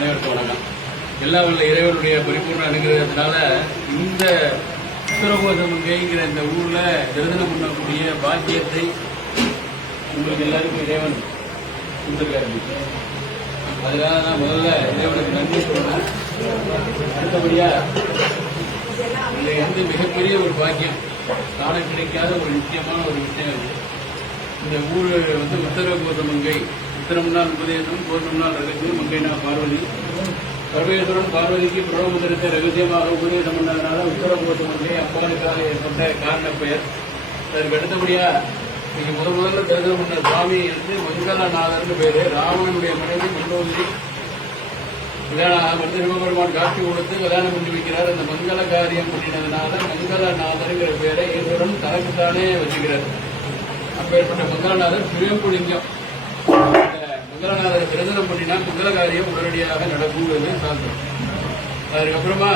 அனைவருக்கும் வணக்கம். எல்லா உள்ள இறைவனுடைய பரிபூர்ண அனுகிறதுனால இந்த உத்தரகோசமங்கைங்கிற இந்த ஊரில் தரிசனம் பண்ணக்கூடிய பாக்கியத்தை உங்களுக்கு எல்லாருக்கும் இறைவன் கொடுத்துருக்காரு. அதுக்காக நான் முதல்ல இறைவனுக்கு நன்றி சொல்றேன். அடுத்தபடியாக இதை வந்து மிகப்பெரிய ஒரு பாக்கியம் காண கிடைக்காத ஒரு நிச்சயமான ஒரு விஷயம் இது. இந்த ஊர் வந்து உத்தரகோசமங்கை கோதமங்கை உத்தரம்னால் உபதேசம் கோதம்னால் ரகசியம் மங்கைனா பார்வதி. பரமேஸ்வரன் பார்வதிக்கு பிரபமுதிரத்தை ரகசியமாக உபதேசம் பண்ணதுனால உத்தர கோதமங்கை அப்பாவுக்காக ஏற்பட்ட காரண பெயர் அதற்கு அடுத்தபடியா இன்னைக்கு முதல் முதல்ல தரிசனம் பண்ண சுவாமி வந்து மங்களநாதர்னு பேரு. ராவணனுடைய மனைவி மண்டோதரி கல்யாணம் வந்து சிவபெருமான் காட்சி கொடுத்து கல்யாணம் பண்ணி வைக்கிறார். அந்த மங்கள காரியம் பண்ணினதுனால மங்களநாதருங்கிற பேரை ஈஸ்வரன் தனக்குத்தானே வச்சுக்கிறார். அப்பேற்பட்ட மங்களநாதர் சுயம்புலிங்கம். இந்த மங்களநாதரை பிரதனம் பண்ணினா மங்கள காரியம் உடனடியாக நடக்குங்கிறது சாஸ்திரம் அதுக்கப்புறமா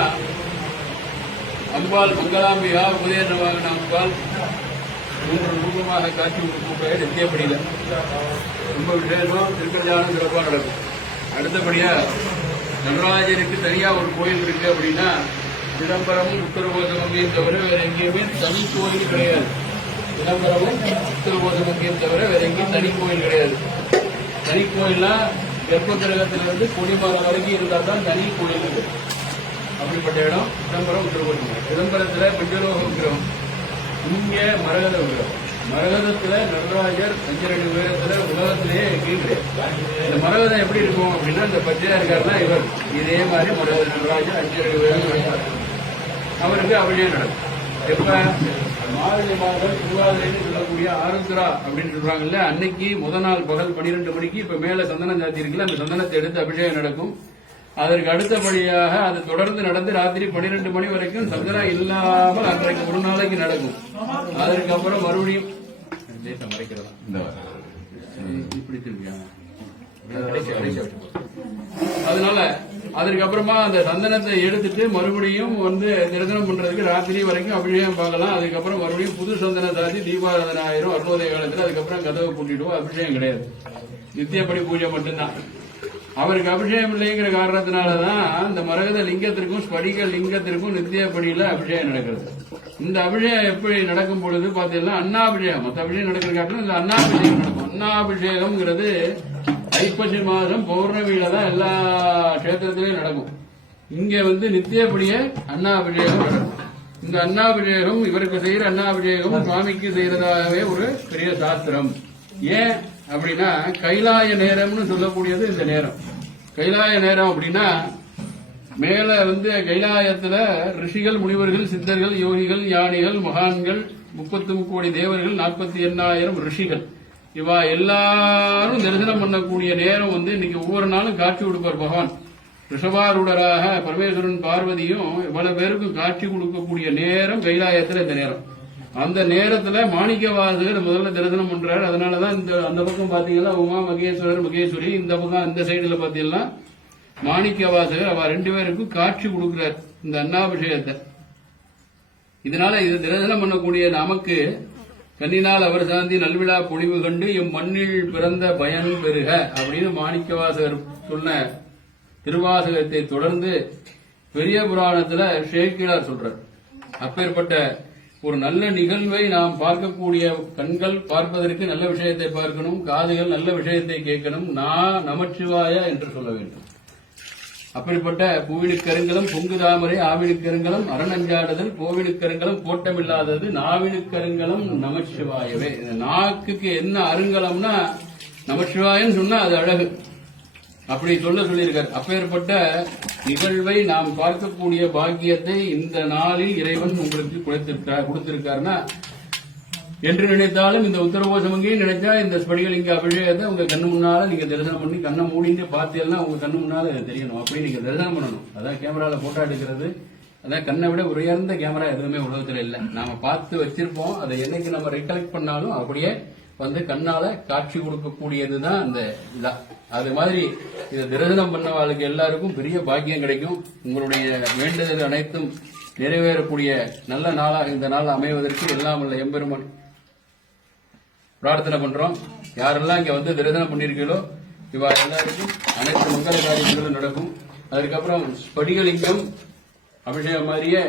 அம்பாள் மங்களாம்பிகா உதயநவாக அம்பாள் மூன்று ரூபமாக காட்சி கொடுக்கும் பெயர் நித்தியப்படியில ரொம்ப விசேஷம் திருக்கல்யாணம் சிறப்பாக நடக்கும். அடுத்தபடியா நடராஜருக்கு தனியா ஒரு கோயில் இருக்கு அப்படின்னா சிதம்பரமும் உத்தரகோசமங்கையும் தவிர வேற எங்கேயுமே தனி கோயில் கிடையாது. சிதம்பரமும் உத்தரகோசமங்கையும் தவிர வேற எங்கேயும் தனி கோயில் கிடையாது. தனி கோயில்னா கர்ப்ப கிரகத்திலிருந்து கொடிமரம் வரைக்கும் இருந்தால் தான் தனி கோயில் இருக்கு. அப்படிப்பட்ட இடம் சிதம்பரம் உத்தரகோசமங்கை சிதம்பரத்துல பஞ்சலோக விக்கிரகம் இங்கே மரகத விக்கிரகம் மரகதத்துல நடராஜர் அஞ்சரடி உயரத்துல உலகத்திலேயே கிடையாது. இந்த மரகதம் எப்படி இருக்கும் அப்படின்னா இந்த பச்சையா இருக்காருன்னா இவர். இதே மாதிரி மரகத நடராஜர் அஞ்சரடி உயரம் அவருக்கு அப்படியே நடக்கும். எப்ப? மாதம் திருவாதிரைன்னு சொல்லக்கூடிய ஆருத்ரா அப்படின்னு சொல்றாங்கல்ல அன்னைக்கு முத நாள் பகல் பன்னிரெண்டு மணிக்கு இப்ப மேல சந்தனம் சாத்தி இருக்குல்ல அந்த சந்தனத்தை எடுத்து அபிஷேகம் நடக்கும். அதற்கு அடுத்தபடியாக அது தொடர்ந்து நடந்து ராத்திரி பன்னிரெண்டு மணி வரைக்கும் சந்தனம் இல்லாமல் அன்றைக்கு ஒரு நாளைக்கு நடக்கும். அதற்கப்புறம் மறுபடியும் மறைக்கிறதா இப்படி திரும்பியா அதனால அதுக்கப்புறமா அந்த சந்தனத்தை எடுத்துட்டு மறுபடியும் வந்து நிரந்தனம் பண்றதுக்கு ராத்திரி வரைக்கும் அபிஷேகம் பார்க்கலாம். அதுக்கப்புறம் மறுபடியும் புது சந்தன தாத்தி தீபாராதனை ஆயிரும் அருணோதய காலத்துல அதுக்கப்புறம் கதவை பூட்டிடுவோம். அபிஷேகம் கிடையாது. நித்தியப்படி பூஜை மட்டும்தான். அவருக்கு அபிஷேகம் இல்லைங்கிற காரணத்தினாலதான் இந்த மரகத லிங்கத்திற்கும் ஸ்படிக லிங்கத்திற்கும் நித்தியப்படியில அபிஷேகம் நடக்கிறது. இந்த அபிஷேகம் எப்படி நடக்கும் பொழுது பாத்தீங்கன்னா அண்ணாபிஷேகம் மற்ற அபிஷேகம் நடக்கிற இந்த அண்ணாபிஷேகம் நடக்கும். அண்ணாபிஷேகம்ங்கிறது ஐப்பசி மாதம் பௌர்ணமியில தான் எல்லா கஷேத்திரத்திலையும் நடக்கும். இங்க வந்து நித்தியப்படியே அண்ணாபிஷேகம் நடக்கும். இந்த அண்ணாபிஷேகம் இவருக்கு செய்யற அண்ணாபிஷேகம் சுவாமிக்கு செய்யறதாகவே ஒரு பெரிய சாஸ்திரம். ஏன் அப்படின்னா கைலாய நேரம்னு சொல்லக்கூடியது இந்த நேரம். கைலாய நேரம் அப்படின்னா மேல வந்து கைலாயத்துல ரிஷிகள் முனிவர்கள் சித்தர்கள் யோகிகள் ஞானிகள் மகான்கள் முப்பத்தி முக்கோடி தேவர்கள் நாற்பத்தி எண்ணாயிரம் ரிஷிகள். இவா எல்லாரும் தரிசனம் பண்ணக்கூடிய நேரம் வந்து இன்னைக்கு ஒவ்வொரு நாளும் காட்சி கொடுப்பார் பகவான். ரிஷபாரூடராக பரமேஸ்வரன் பார்வதியும் இவ்வளவு பேருக்கும் காட்சி கொடுக்கக்கூடிய நேரம் கைலாயத்துல இந்த நேரம். அந்த நேரத்துல மாணிக்க வாசகர் முதல்ல தரிசனம் பண்றாரு. அதனாலதான் இந்த அந்த பக்கம் பாத்தீங்கன்னா உமா மகேஸ்வரர் மகேஸ்வரி இந்த பக்கம் அந்த சைடுல பாத்தீங்கன்னா மாணிக்க வாசகர் அவ ரெண்டு பேருக்கும் காட்சி கொடுக்கிறார் இந்த அன்னாபிஷேகத்தை. இதனால இது தரிசனம் பண்ணக்கூடிய நமக்கு கண்ணினால் அவர் சாந்தி நல்விழா பொழிவு கண்டு எம் மண்ணில் பிறந்த பயன் பெறுக அப்படின்னு மாணிக்கவாசகர் சொன்ன திருவாசகத்தை தொடர்ந்து பெரிய புராணத்துல ஷேக்கிழார் சொல்றார். அப்பேற்பட்ட ஒரு நல்ல நிகழ்வை நாம் பார்க்கக்கூடிய கண்கள் பார்ப்பதற்கு நல்ல விஷயத்தை பார்க்கணும் காதுகள் நல்ல விஷயத்தை கேட்கணும் நான் நமச்சிவாயா என்று சொல்ல வேண்டும். அப்படிப்பட்ட பூவினுக்கருங்கலம் பொங்கு தாமரை ஆவினுக்கருங்கலம் அரணஞ்சாடுதல் கோவினுக்கருங்கலம் கோட்டமில்லாதது நாவினுக்கருங்கலம் நமச்சிவாயவே. நாக்குக்கு என்ன அருங்கலம்னா நமச்சிவாயம் சொன்னா அது அழகு. அப்படி சொல்ல சொல்லியிருக்கார். அப்பேற்பட்ட நிகழ்வை நாம் பார்க்கக்கூடிய பாக்கியத்தை இந்த நாளில் இறைவன் உங்களுக்கு கொடுத்திருக்கார் கொடுத்திருக்காருன்னா என்று நினைத்தாலும் இந்த உத்தரகோசமங்கையும் நினைச்சா இந்த ஸ்படிகலிங்க அபிஷேகத்தை உங்க கண்ணு முன்னால நீங்க தரிசனம் பண்ணி கண்ணை மூடிட்டு பார்த்தீங்கன்னா உங்க கண்ணு முன்னால தெரியணும். அப்படி நீங்க தரிசனம் பண்ணணும். அதான் கேமரால போட்டோ எடுக்கிறது. அதான் கண்ணை விட உயர்ந்த கேமரா எதுவுமே உலகத்துல இல்ல. நாம பார்த்து வச்சிருப்போம். அதை என்னைக்கு நம்ம ரிகலெக்ட் பண்ணாலும் அப்படியே வந்து கண்ணால காட்சி கொடுக்கக்கூடியதுதான் அந்த இதா. அது மாதிரி இதை தரிசனம் பண்ணவாளுக்கு எல்லாருக்கும் பெரிய பாக்கியம் கிடைக்கும். உங்களுடைய வேண்டுதல் அனைத்தும் நிறைவேறக்கூடிய நல்ல நாளாக இந்த நாள் அமைவதற்கு எல்லாம் உள்ள எம்பெருமான் பிரார்த்தனை பண்றோம். யாரெல்லாம் இங்க வந்து தரிசனம் பண்ணிருக்கீங்களோ இவா எல்லாருக்கும் அனைத்து மங்கள காரியங்களும் நடக்கும். அதுக்கப்புறம் ஸ்படிகலிங்கம் அபிஷேகம் மாதிரியே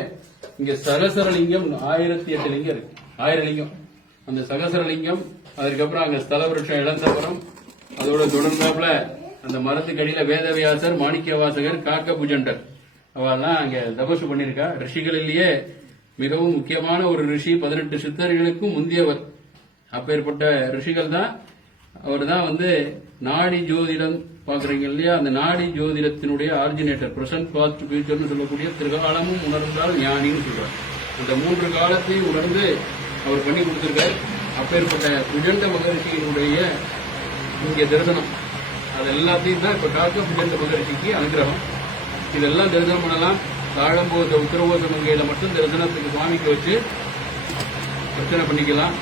இங்க சகசரலிங்கம் ஆயிரத்தி எட்டு லிங்கம் இருக்கு. ஆயிரம் லிங்கம். அந்த சகசரலிங்கம் அதுக்கப்புறம் அங்க ஸ்தல விருட்சம் இளந்தபுரம் அதோட தொடர்ந்தாப்புல அந்த மரத்துக்கடியில வேதவியாசர் மாணிக்க வாசகர் காக்க புஜண்டர் அவெல்லாம் அங்க தபசு பண்ணிருக்கா. ரிஷிகளிலேயே மிகவும் முக்கியமான ஒரு ரிஷி. பதினெட்டு சித்தர்களுக்கும் முந்தியவர். அப்பேற்பட்ட ரிஷிகள் தான் அவர் தான் வந்து நாடி ஜோதிடம் பாக்குறீங்க இல்லையா? அந்த நாடி ஜோதிடத்தினுடைய ஆரிஜினேட்டர் பிரசன்ட் பாஸ்ட் ஃபியூச்சர்னு சொல்லக்கூடிய திருகாலமும் உணர்ந்தால் ஞானின்னு சொல்றார். அந்த மூன்று காலத்தையும் உணர்ந்து அவர் பண்ணி கொடுத்திருக்கார். அப்பேற்பட்ட புஜண்ட மகரிஷியினுடைய இங்கே தரிசனம். அது எல்லாத்தையும் தான் இப்ப காக்க புஜண்ட மகரிஷிக்கு அனுகிரகம். இதெல்லாம் தரிசனம் பண்ணலாம். தாழம்போத உத்தரவோத மங்கையில மட்டும் தரிசனத்துக்கு சுவாமிக்கு வச்சு பிரச்சனை பண்ணிக்கலாம்.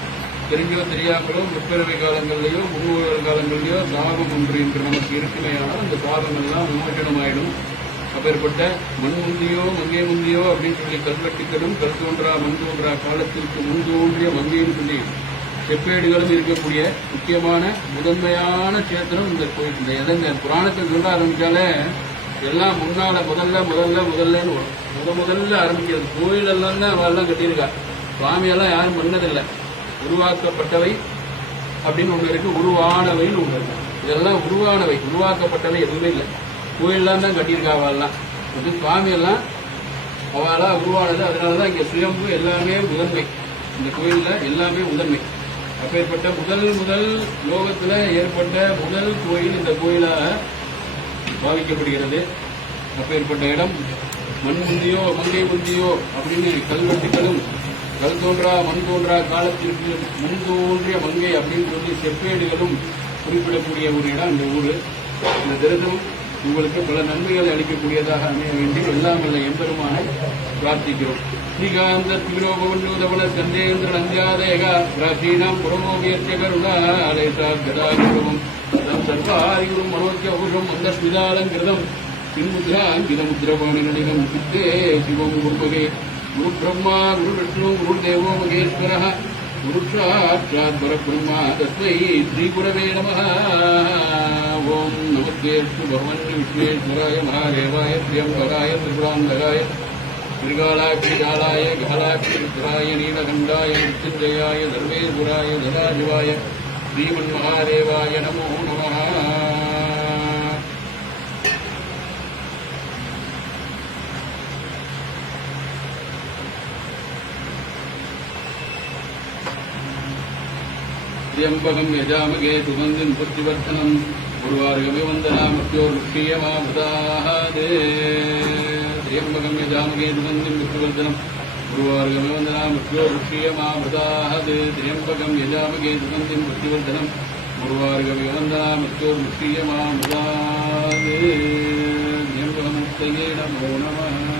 தெரிஞ்சோ தெரியாமலோ முற்பிறவை காலங்கள்லையோ ஊழல் காலங்களிலேயோ சாபம் ஒன்று என்று நமக்கு இருக்குமேயானால் அந்த சாபம் எல்லாம் விமோசனமாயிடும். அப்பேற்பட்ட மண் முந்தியோ மங்கை முந்தியோ அப்படின்னு சொல்லி கல்வெட்டுக்களும் கல் தோன்றா மண் தோன்றா காலத்திற்கு முன் தோன்றிய மங்கைன்னு சொல்லி செப்பேடுகளும் இருக்கக்கூடிய முக்கியமான முதன்மையான சேத்திரம் இந்த கோயில் இந்த எதை இந்த புராணத்தை சொல்ல ஆரம்பித்தாலே எல்லாம் முன்னால முதல்ல முதல்ல முதல்லன்னு வரும். முத முதல்ல ஆரம்பிக்கிறது. கோயிலெல்லாம் தான் அவெல்லாம் கட்டியிருக்கா. சுவாமியெல்லாம் யாரும் பண்ணதில்லை. உருவாக்கப்பட்டவை அப்படின்னு ஒண்ணு இருக்கு உருவானவைன்னு ஒண்ணு இருக்கு. இதெல்லாம் உருவானவை. உருவாக்கப்பட்டவை எதுவுமே இல்லை. கோயிலெல்லாம் தான் கட்டியிருக்கா அவெல்லாம் இது சுவாமி எல்லாம் அவளா உருவானது. அதனாலதான் இங்க சுயம்பு எல்லாமே முதன்மை. இந்த கோயில்ல எல்லாமே முதன்மை. அப்பேற்பட்ட முதல் முதல் லோகத்துல ஏற்பட்ட முதல் கோயில் இந்த கோயிலாக பாவிக்கப்படுகிறது. அப்பேற்பட்ட இடம் மண் முந்தியோ மங்கை முந்தியோ அப்படின்னு கல்வெட்டுகளும் கல் தோன்றா மண் தோன்றா காலத்திற்கு முன் தோன்றிய மங்கை அப்படின்னு சொல்லி செப்பேடுகளும் குறிப்பிடக்கூடிய ஒரு இடம் இந்த ஊர். இந்த தரிசனம் உங்களுக்கு பல நன்மைகளை அளிக்கக்கூடியதாக அமைய வேண்டி எல்லாம் வல்ல எம்பெருமான பிரார்த்திக்கிறோம். ஸ்ரீகாந்த திரோபவன்னூதவன சந்தேந்திர நந்தியாதேக பிராச்சீனாம் புறமோகியர்த்திய கருணா அலேசா கதாகுருவம் தம் சர்வாரிகுரும் மனோஜ்ய ஔஷம் மந்தஸ்மிதாலங்கிருதம் பின்முத்ராங்கிதமுத்ரபாணிநடிகம் சித்தே சிவம் குருபகே குரு பிரம்மா குரு விஷ்ணு குரு தேவோ மகேஸ்வர குரு சாட்சாத் பரபிரம்மா தஸ்மை ஸ்ரீ குரவே நமः ஓம் நமஸ்தேஷ்டு பகவன் விஸ்வேஸ்வராய மகாதேவாய பிரியம்பகாய திரிபுராந்தகாய திருகாலாட்சிகாலாய காலாட்சிராய நீலகண்டாய மிருத்யுஞ்சயாய சர்வேஸ்வராய ஸ்ரீமன் மகாதேவாய நமோ நமः त्र्यम्बकम् यजामगे सुगन्धिम् प्रतिवर्धनम्। उर्वार्गमिवन्दनामत्योर्क्षीयमाभृताहादे त्र्यम्बकम् यजामगे सुगन्धिम् प्रतिवर्धनम्। उर्वार्गमिवन्दनामत्योर्क्षीयमाभृताहादे त्र्यम्बकम् यजामगे सुगन्धिम् प्रतिवर्धनम्। उर्वार्गमिवन्दनामत्योर्क्षीयमाभृतादे त्र्यम्बकमुक्तये नमो नमः।